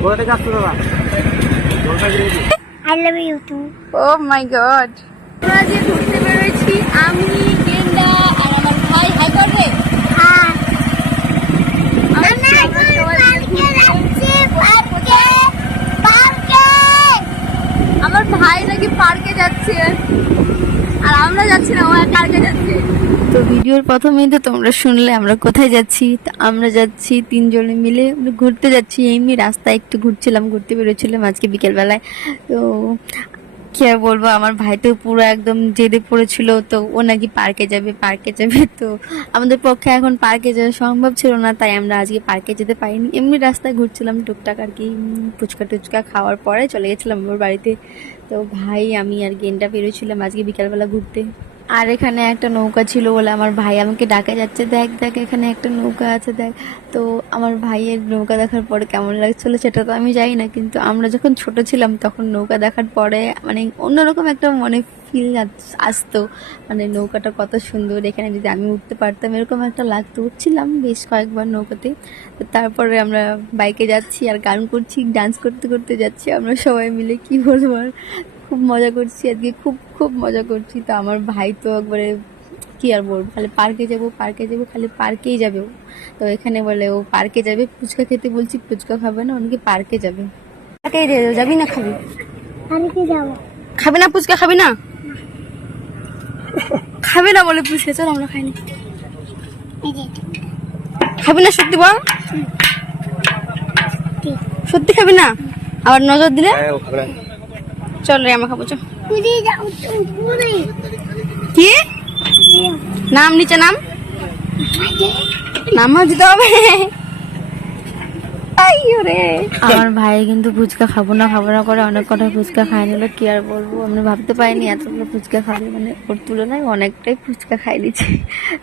কোথায় যাচ্ছ দাদা I love you too oh my God আমরা যে ঘুরতে বেরোয়েছি আমি গেন্ডা আর আমার ভাই হাই করবে হ্যাঁ আমরা আমরা এখন সবাই পার্কে যাচ্ছি পার্কে পার্কে আমার ভাই নাকি পার্কে যাচ্ছে? আর আমরা যাচ্ছি না, ও পার্কে যাচ্ছে। তো ভিডিওর প্রথমেই তো তোমরা শুনলে আমরা কোথায় যাচ্ছি আমরা যাচ্ছি তিনজনে মিলে ঘুরতে যাচ্ছি। এমনি রাস্তায় একটু ঘুরছিলাম, ঘুরতে বেরোছিলাম আজকে বিকেলবেলায়। তো কি আর বলব, আমার ভাই তো পুরো একদম জেদে পড়েছিল, তো ও নাকি পার্কে যাবে পার্কে যাবে, তো আমাদের পক্ষে এখন পার্কে যাওয়া সম্ভব ছিল না, তাই আমরা আজকে পার্কে যেতে পারিনি। এমনি রাস্তায় ঘুরছিলাম টুকটাক আর কি ফুচকা টুচকা খাওয়ার পরে চলে গেছিলাম আমার বাড়িতে। তো ভাই, আমি আর গেন্ডা বেরোছিলাম আজকে বিকালবেলা ঘুরতে। আর এখানে একটা নৌকা ছিল বলে আমার ভাই আমাকে ডাকে যাচ্ছে, দেখ দেখ, এখানে একটা নৌকা আছে, দেখ। তো আমার ভাইয়ের নৌকা দেখার পরে কেমন লাগছিল সেটা তো আমি জানি না, কিন্তু আমরা যখন ছোট ছিলাম তখন নৌকা দেখার পরে মানে অন্যরকম একটা মনে ফিল আসতো মানে নৌকাটা কত সুন্দর, এখানে যদি আমি উঠতে পারতাম, এরকম একটা লাগতো। উঠছিলাম বেশ কয়েকবার নৌকাতে, তো তারপরে আমরা বাইকে যাচ্ছি আর গান করছি ডান্স করতে করতে যাচ্ছি, আমরা সবাই মিলে কি বলব খুব মজা করছি আজকে খুব খুব মজা করছি। তো আমার ভাই তো একবারে কি আর বলব খালি পার্কে যাব পার্কে যাব খালি পার্কেই যাবে ও। তো এখানে বলে ও পার্কে যাবে ফুচকা খেতে বলছি ফুচকা খাবে না অনেকে পার্কে যাবে? পার্কে যাবি না খাবি? পার্কে যাব? খাবি না ফুচকা খাবি না? খাবে না বলে ফুচকা চল আমরা খাইনি এই খাবি না সত্যি বল? সত্যি খাবি না? আবার নজর দিলে? হ্যাঁ খাবে না। চল রে আমাকে পুরি কি? নাম নিচে নাম। নাম দিতে হবে। আমার ভাই কিন্তু ফুচকা খাব না খাব না করে অনেক কটা ফুচকা খাই নিল, কি আর বলব? আমি ভাবতে পারিনি এতগুলো ফুচকা খাবে মানে ওর তুলনায় অনেকটাই ফুচকা খাই দিচ্ছে।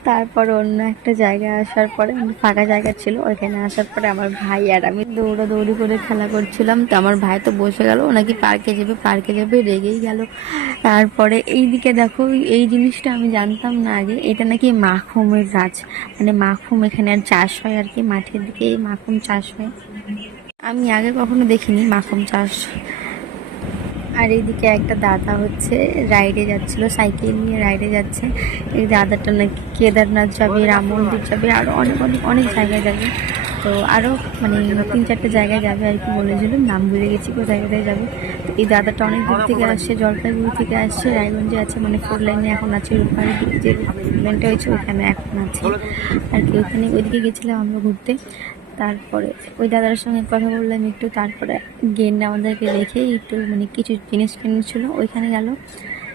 তারপর অন্য একটা জায়গায় আসার পরে ফাঁকা জায়গা ছিল, ওইখানে আসার পরে আমার ভাই আর আমি দৌড়া দৌড়ি করে খেলা করছিলাম। তো আমার ভাই তো বসে গেল, ও নাকি পার্কে যাবে পার্কে যাবে, রেগেই গেল। তারপরে এইদিকে দেখো, এই জিনিসটা আমি জানতাম না আগে, এটা নাকি মাখুমের গাছ। মানে মাখুম এখানে আর চাষ হয় আর কি, মাঠের দিকে এই মাখুম চাষ হয়। আমি আগে কখনো দেখিনি মাখন চাষ। আর এইদিকে একটা দাদা হচ্ছে রাইডে যাচ্ছিল সাইকেল নিয়ে রাইডে যাচ্ছে। এই দাদাটা নাকি কেদারনাথ যাবে, রাম মন্দির যাবে আরও অনেক অনেক অনেক জায়গায় যাবে। তো আরও মানে তিন চারটে জায়গায় যাবে আর কি বলেছিল নাম ভুলে গেছি কোথায় কোথায় যাবে। তো এই দাদাটা অনেক দূর থেকে আসছে জলপাইগুড়ি থেকে আসছে রায়গঞ্জে আছে মানে ফোর লাইনে এখন আছে রূপারি যে হয়েছে, ওখানে এখন আছে। আর কি, ওখানে ওইদিকে গেছিলাম আমরা ঘুরতে। তারপরে ওই দাদার সঙ্গে কথা বললাম একটু তারপরে গেন আমাদেরকে রেখে একটু মানে কিছু জিনিস কিনেছিল ওইখানে গেল।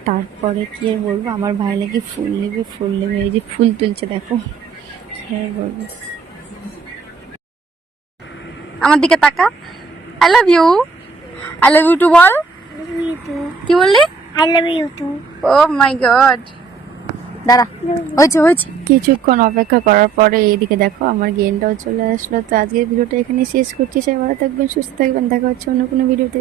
তারপরে কি আর বলব আমার ভাই লাগে ফুল নেবে ফুল নেবে এই যে ফুল তুলছে দেখো কি আর বলব। আমার দিকে তাকা। I love you I love you too বল। কি বললি? I love you too oh my God দাঁড়া। হয়েছে হয়েছে। কিছুক্ষণ অপেক্ষা করার পরে এইদিকে দেখো, আমার গেমটাও চলে আসলো। তো আজকের ভিডিওটা এখানে শেষ করছি। সবাই ভালো থাকবেন, সুস্থ থাকবেন। দেখা হচ্ছে অন্য কোনো ভিডিওতে।